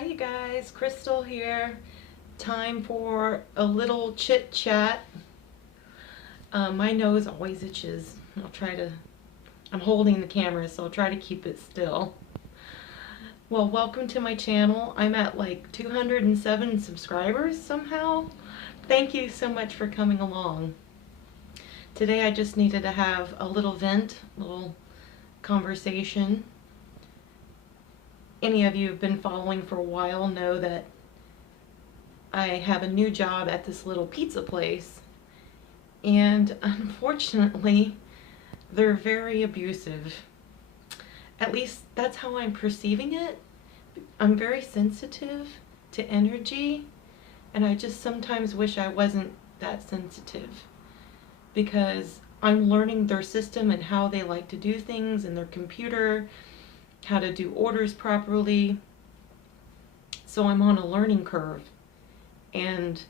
Hi you guys, Crystal here. Time for a little chit chat. My nose always itches. I'm holding the camera, so I'll try to keep it still. Well, welcome to my channel. I'm at like 207 subscribers somehow. Thank you so much for coming along. Today I just needed to have a little little conversation. Any of you who've been following for a while know that I have a new job at this little pizza place, and unfortunately they're very abusive. At least that's how I'm perceiving it. I'm very sensitive to energy, and I just sometimes wish I wasn't that sensitive, because I'm learning their system and how they like to do things in their computer, how to do orders properly. So I'm on a learning curve, and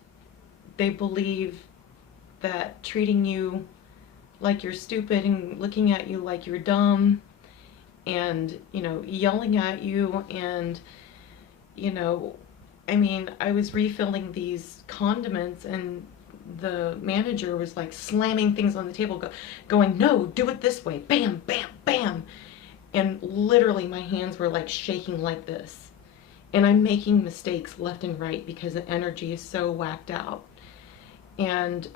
they believe that treating you like you're stupid and looking at you like you're dumb and, yelling at you and, I was refilling these condiments, and the manager was like slamming things on the table, going, no, do it this way, bam, bam, bam. And literally my hands were like shaking like this. And I'm making mistakes left and right because the energy is so whacked out. And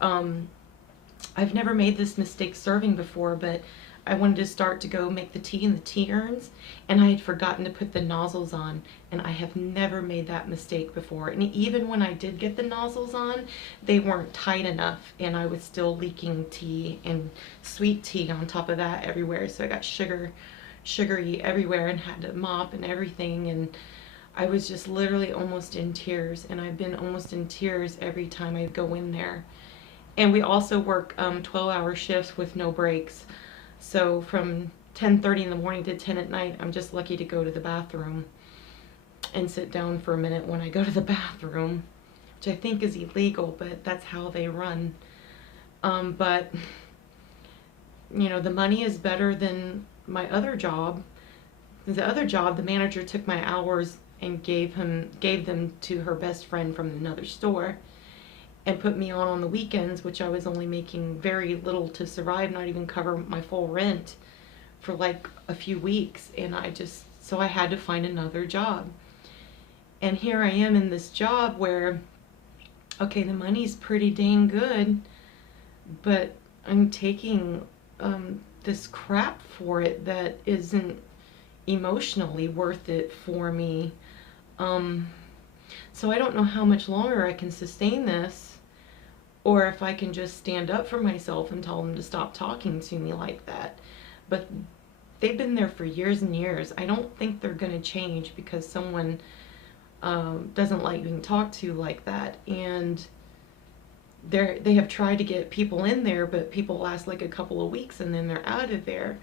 I've never made this mistake serving before, but I wanted to start to go make the tea in the tea urns, and I had forgotten to put the nozzles on, and I have never made that mistake before. And even when I did get the nozzles on, they weren't tight enough, and I was still leaking tea and sweet tea on top of that everywhere. So I got sugary everywhere and had to mop and everything, and I was just literally almost in tears, and I've been almost in tears every time I go in there. And we also work 12-hour shifts with no breaks. So from 10:30 in the morning to 10 at night, I'm just lucky to go to the bathroom and sit down for a minute when I go to the bathroom, which I think is illegal, but that's how they run. But the money is better than my other job. The other job, the manager took my hours and gave them to her best friend from another store, and put me on the weekends, which I was only making very little to survive, not even cover my full rent for like a few weeks. And so I had to find another job. And here I am in this job where, okay, the money's pretty dang good, but I'm taking this crap for it that isn't emotionally worth it for me. So I don't know how much longer I can sustain this, or if I can just stand up for myself and tell them to stop talking to me like that. But they've been there for years and years. I don't think they're going to change because someone doesn't like being talked to like that. And they have tried to get people in there, but people last like a couple of weeks and then they're out of there.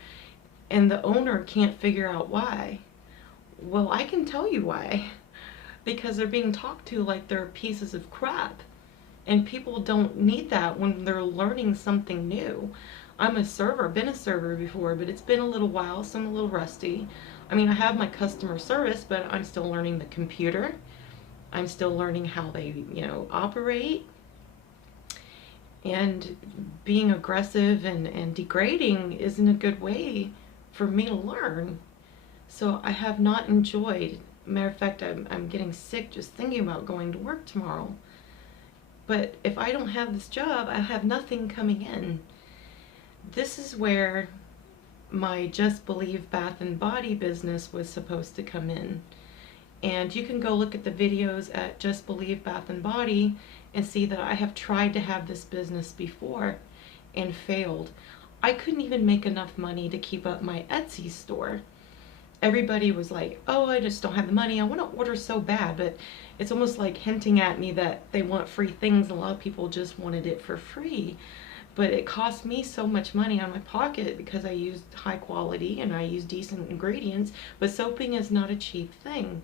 And the owner can't figure out why. Well, I can tell you why. Because they're being talked to like they're pieces of crap. And people don't need that when they're learning something new. I'm a server, been a server before, but it's been a little while, so I'm a little rusty. I mean, I have my customer service, but I'm still learning the computer. I'm still learning how they, operate. And being aggressive and degrading isn't a good way for me to learn. So I have not enjoyed. Matter of fact, I'm getting sick just thinking about going to work tomorrow. But if I don't have this job, I have nothing coming in. This is where my Just Believe Bath and Body business was supposed to come in. And you can go look at the videos at Just Believe Bath and Body and see that I have tried to have this business before and failed. I couldn't even make enough money to keep up my Etsy store. Everybody was like, oh, I just don't have the money. I want to order so bad, but it's almost like hinting at me that they want free things. A lot of people just wanted it for free, but it cost me so much money on my pocket because I used high quality and I used decent ingredients, but soaping is not a cheap thing.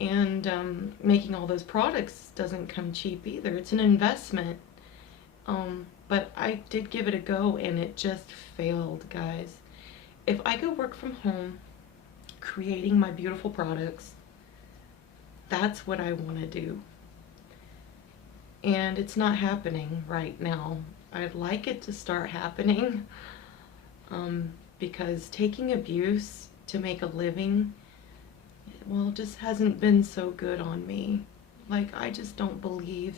And making all those products doesn't come cheap either. It's an investment. But I did give it a go and it just failed, guys. If I could work from home, creating my beautiful products, That's what I want to do. And it's not happening right now. I'd like it to start happening, because taking abuse to make a living, well, just hasn't been so good on me. Like, I just don't believe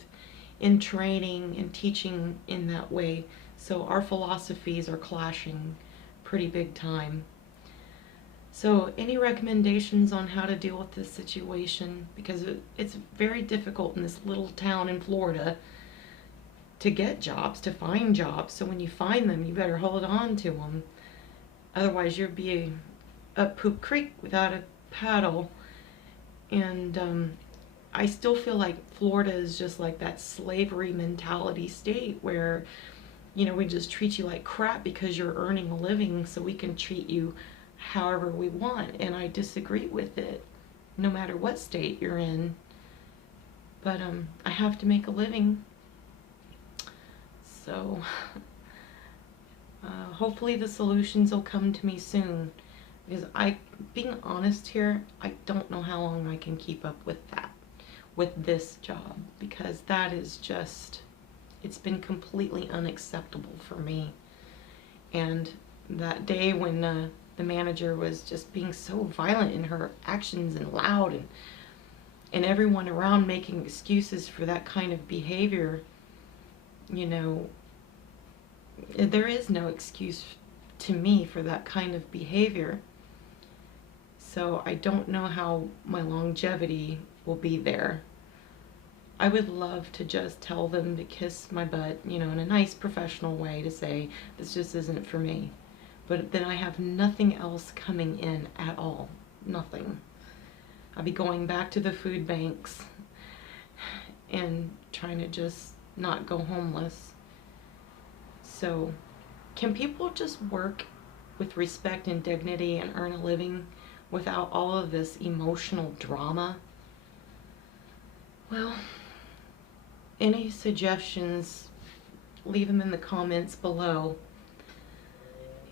in training and teaching in that way. So our philosophies are clashing pretty big time. So any recommendations on how to deal with this situation? Because it's very difficult in this little town in Florida to get jobs, to find jobs. So when you find them, you better hold on to them. Otherwise, you'll be up Poop Creek without a paddle. And I still feel like Florida is just like that slavery mentality state where, you know, we just treat you like crap because you're earning a living, so we can treat you however we want. And I disagree with it, no matter what state you're in. But I have to make a living. So hopefully the solutions will come to me soon. Because being honest here, I don't know how long I can keep up with that, with this job. Because that is just, it's been completely unacceptable for me. And that day when the manager was just being so violent in her actions and loud, and everyone around making excuses for that kind of behavior, you know, there is no excuse to me for that kind of behavior. So I don't know how my longevity will be there. I would love to just tell them to kiss my butt, you know, in a nice professional way, to say this just isn't for me. But then I have nothing else coming in at all. Nothing. I'll be going back to the food banks and trying to just not go homeless. So can people just work with respect and dignity and earn a living without all of this emotional drama? Well, any suggestions, leave them in the comments below.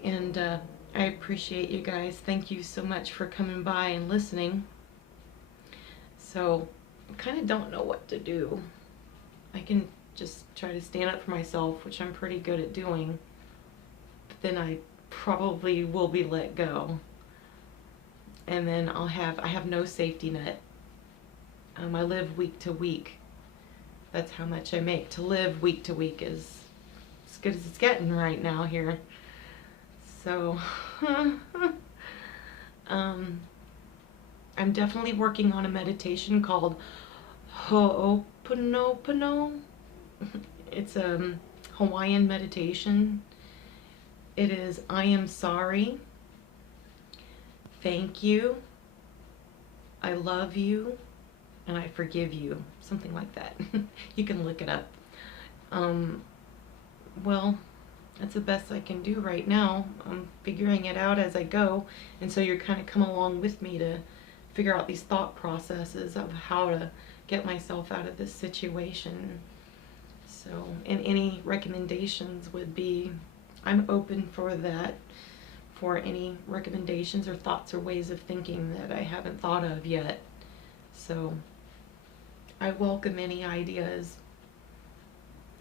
And I appreciate you guys. Thank you so much for coming by and listening. So I kind of don't know what to do. I can just try to stand up for myself, which I'm pretty good at doing. But then I probably will be let go. And then I have no safety net. I live week to week. That's how much I make. To live week to week is as good as it's getting right now here. So, I'm definitely working on a meditation called Ho'oponopono. It's a Hawaiian meditation. It is, I am sorry, thank you, I love you, and I forgive you. Something like that. You can look it up. Well, that's the best I can do right now. I'm figuring it out as I go, and so you're kind of come along with me to figure out these thought processes of how to get myself out of this situation. So, and any recommendations would be, I'm open for that, for any recommendations or thoughts or ways of thinking that I haven't thought of yet. So, I welcome any ideas.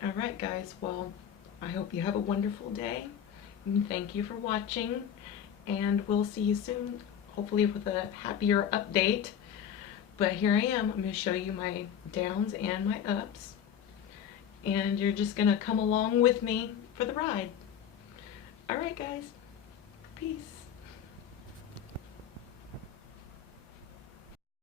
Alright guys, well, I hope you have a wonderful day. And thank you for watching, and we'll see you soon, hopefully with a happier update. But here I am. I'm going to show you my downs and my ups, and you're just going to come along with me for the ride. Alright guys.